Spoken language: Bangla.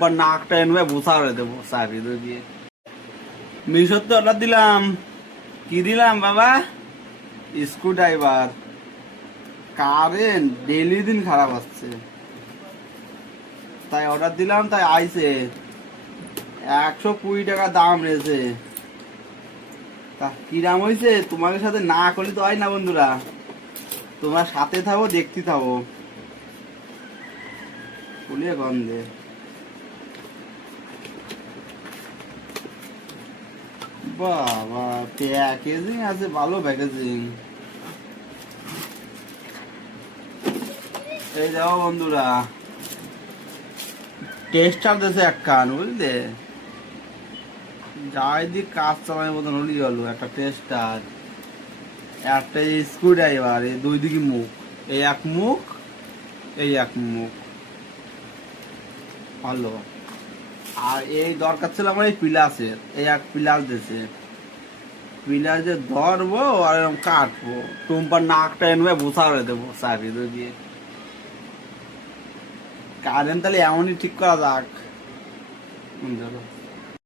টুম্পার নাকটা এনে ভুসা করে দেবো চাকরি দিয়ে। মিশোর তো অর্ডার দিলাম। কি দিলাম বাবা? Screw driver. কারেন্ট ডেলি দিন খারাপ আসছে, তাই অর্ডার দিলাম, তাই আইছে। 120 টাকা দাম রয়েছে। তা কি দাম হয়েছে তোমাদের সাথে না করলে তো হয় না বন্ধুরা, তোমরা সাথে থাকো, দেখতে থাকো। ফুলিয়ে গন্ধে বাবা, প্যাকেজিং আছে, ভালো প্যাকেজিং। এই যাও বন্ধুরা, টেস্টার দিয়েছে এক কান, বুঝলে, যাই দিয়ে কাজ চালানোর মতন হলি গেল। একটা টেস্টার, একটা স্ক্রু ড্রাইভার, এই দুই দিকে মুখ, এই এক মুখ, এই এক মুখ, ভালো। আর এই দরকার ছিল আমার এই পিলাসের, এই এক পিলাস দিয়েছে। পিলাস যে ধরবো আর এরকম কাটবো, টুম্পার নাকটা এনে ভুসা করে দেবো চাকরি দিয়ে। কারেন্ট তাহলে এমনই ঠিক করা যাক।